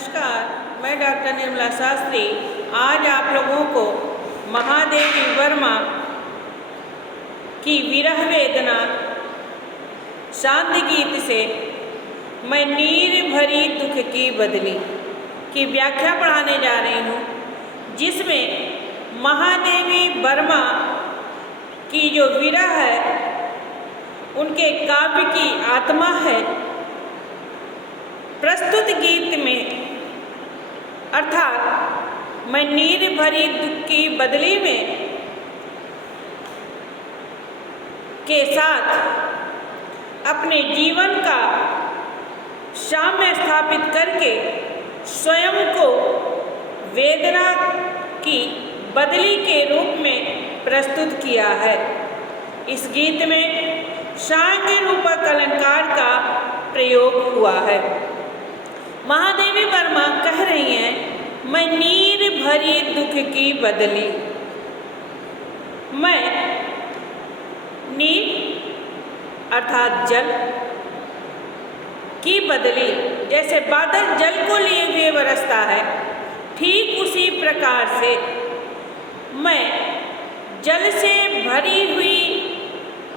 नमस्कार, मैं डॉक्टर निर्मला शास्त्री आज आप लोगों को महादेवी वर्मा की विरह वेदना शांत गीत से मैं नीर भरी दुख की बदली की व्याख्या पढ़ाने जा रही हूँ, जिसमें महादेवी वर्मा की जो विरह है उनके काव्य की आत्मा है। प्रस्तुत गीत में अर्थात मैं नीर भरी दुख की बदली में के साथ अपने जीवन का साम्य स्थापित करके स्वयं को वेदना की बदली के रूप में प्रस्तुत किया है। इस गीत में सांग रूपक अलंकार का प्रयोग हुआ है। महादेवी वर्मा कह रही हैं, मैं नीर भरी दुख की बदली। मैं नीर अर्थात जल की बदली, जैसे बादल जल को लिए हुए बरसता है, ठीक उसी प्रकार से मैं जल से भरी हुई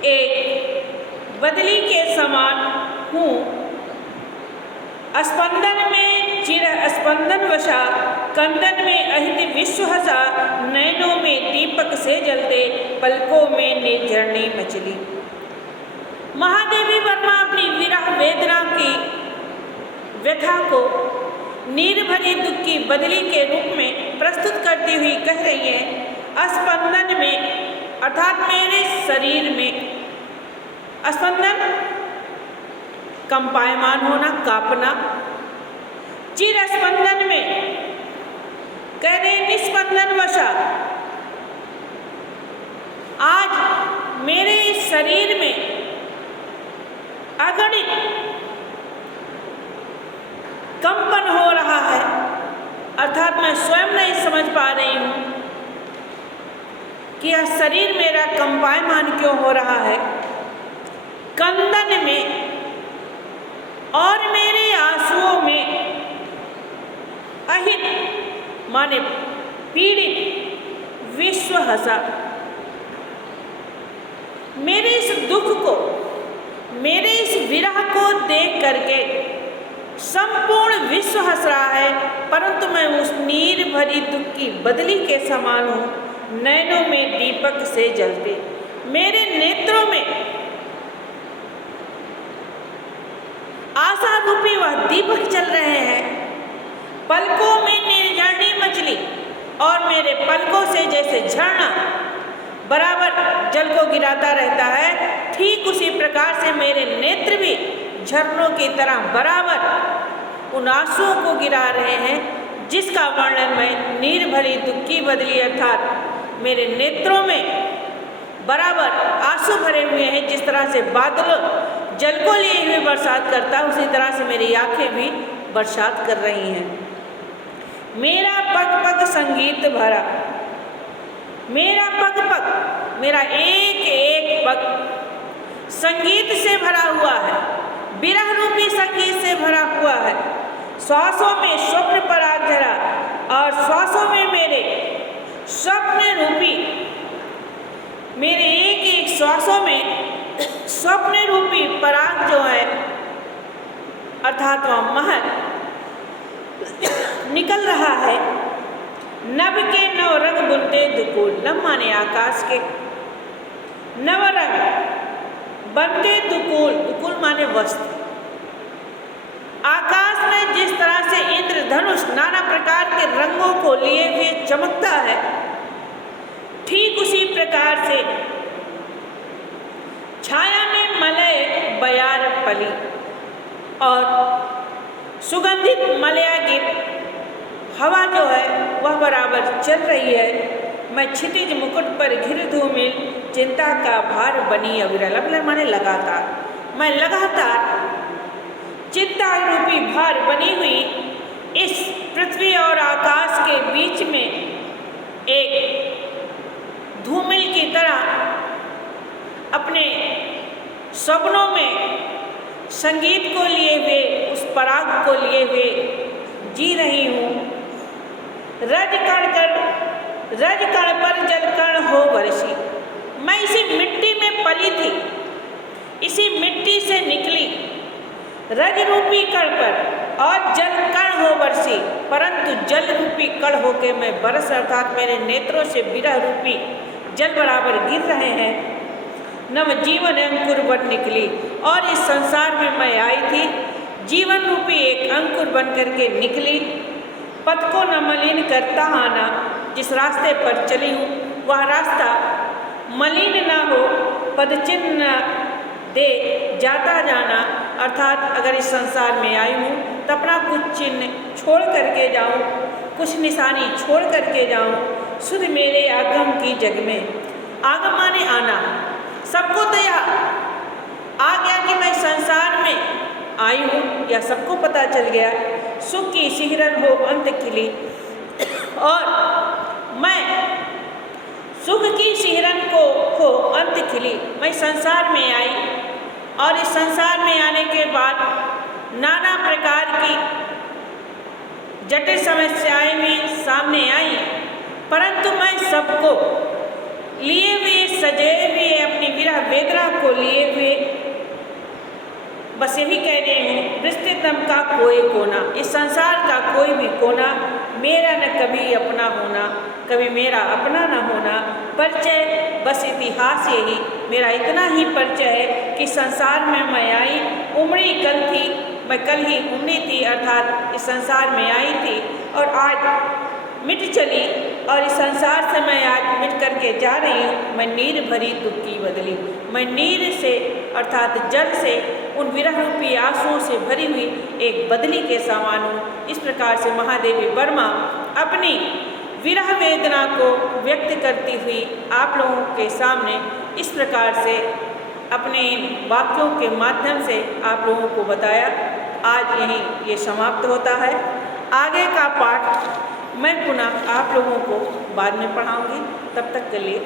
एक बदली के समान हूँ। स्पंदन में चिर स्पंदन वशा, कंदन में अहित विश्व हसा, नैनों में दीपक से जलते, पलकों में निर्झरणी मचली। महादेवी वर्मा अपनी विरह वेदना की व्यथा को नीर भरी दुख की बदली के रूप में प्रस्तुत करती हुई कह रही है, स्पंदन में अर्थात मेरे शरीर में, स्पंदन कंपायमान होना, कांपना, चिर स्पंदन में कह रहे निस्पंदन वशा, आज मेरे शरीर में अगणित कंपन हो रहा है, अर्थात मैं स्वयं नहीं समझ पा रही हूँ कि यह शरीर मेरा कंपायमान क्यों हो रहा है। कंदन में और मेरे आंसुओं में अहित माने पीड़ित विश्व हंसा। मेरे इस दुख को, मेरे इस विरह को देख करके संपूर्ण विश्व हंस रहा है, परंतु मैं उस नीर भरी दुख की बदली के समान हूँ। नैनों में दीपक से जलते, मेरे नेत्रों में आशा रूपी वह दीपक चल रहे हैं। पलकों में निर्झरणी मचली, और मेरे पलकों से जैसे झरना बराबर जल को गिराता रहता है, ठीक उसी प्रकार से मेरे नेत्र भी झरनों की तरह बराबर उन आंसुओं को गिरा रहे हैं, जिसका वर्णन मैं नीर भरी दुख की बदली अर्थात मेरे नेत्रों में बराबर आंसू भरे हुए हैं। जिस तरह से बादल जल को लिए हुए बरसात करता है, उसी तरह से मेरी आंखें भी बरसात कर रही हैं। मेरा पग पग संगीत भरा, मेरा पग पग, मेरा एक एक पग संगीत से भरा हुआ है, विरह रूपी संगीत से भरा हुआ है। श्वासों में स्वप्न पराग धरा, और श्वासों में मेरे स्वप्न रूपी, मेरे एक एक श्वासों में स्वप्न रूपी पराग जो है अर्थात वह महल निकल रहा है। नभ के नव रंग बुनते दुकूल, नभ माने आकाश के, नव रंग बनते दुकूल, दुकूल माने वस्त्र। आकाश में जिस तरह से इंद्रधनुष नाना प्रकार के रंगों को लिए हुए चमकता है, ठीक उसी प्रकार से छाया में मलय बयार पली, और सुगंधित मलया गिर हवा जो है वह बराबर चल रही है। मैं क्षितिज मुकुट पर घिर धूमिल, चिंता का भार बनी अविरल, मतलब माने लगातार, मैं लगातार चिंता रूपी भार बनी हुई इस पृथ्वी और आकाश के बीच में एक धूमिल की तरह अपने सपनों में संगीत को लिए हुए, उस पराग को लिए हुए जी रही हूँ। रज कण पर जल कण हो वर्षी। मैं इसी मिट्टी में पली थी, इसी मिट्टी से निकली रज रूपी कण पर और जल कण हो वर्षी, परंतु जल रूपी कण होके मैं बरस अर्थात मेरे नेत्रों से विरह रूपी जल बराबर गिर रहे हैं। नव जीवन अंकुर बन निकली और इस संसार में मैं आई थी, जीवन रूपी एक अंकुर बन करके निकली। पथ को न मलिन करता आना, जिस रास्ते पर चली हूँ वह रास्ता मलिन ना हो, पदचिन्ह दे जाता जाना। अर्थात अगर इस संसार में आई हूँ तो अपना कुछ चिन्ह छोड़ करके जाऊँ, कुछ निशानी छोड़ करके जाऊँ। शुद्ध मेरे आगम की जग में, आगम माने आना, सबको तो यह आ गया कि मैं संसार में आई हूँ, यह सबको पता चल गया। सुख की सिहरन हो अंत खिली और मैं सुख की सिहरन को हो अंत खिली। मैं संसार में आई और इस संसार में आने के बाद नाना प्रकार की जटिल समस्याएं भी सामने आई, परंतु मैं सबको लिए हुए सजे हुए अपनी विरह वेदना को लिए हुए बस यही कह रही हूँ, विस्तृतम का कोई कोना, इस संसार का कोई भी कोना मेरा न कभी अपना होना, कभी मेरा अपना न होना। परिचय बस इतिहास यही मेरा इतना ही परिचय है कि संसार में मैं आई, उमड़ी कल थी, मैं कल ही उमड़ी थी, अर्थात इस संसार में आई थी और आज मिट चली और इस संसार से मैं आज मिट करके जा रही हूँ। मैं नीर भरी दुख की बदली, मैं नीर से अर्थात जल से उन विरह रूपी आंसुओं से भरी हुई एक बदली के समान हूँ। इस प्रकार से महादेवी वर्मा अपनी विरह वेदना को व्यक्त करती हुई आप लोगों के सामने इस प्रकार से अपने वाक्यों के माध्यम से आप लोगों को बताया। आज यहीं ये समाप्त होता है। आगे का पाठ मैं पुनः आप लोगों को बाद में पढ़ाऊंगी। तब तक के लिए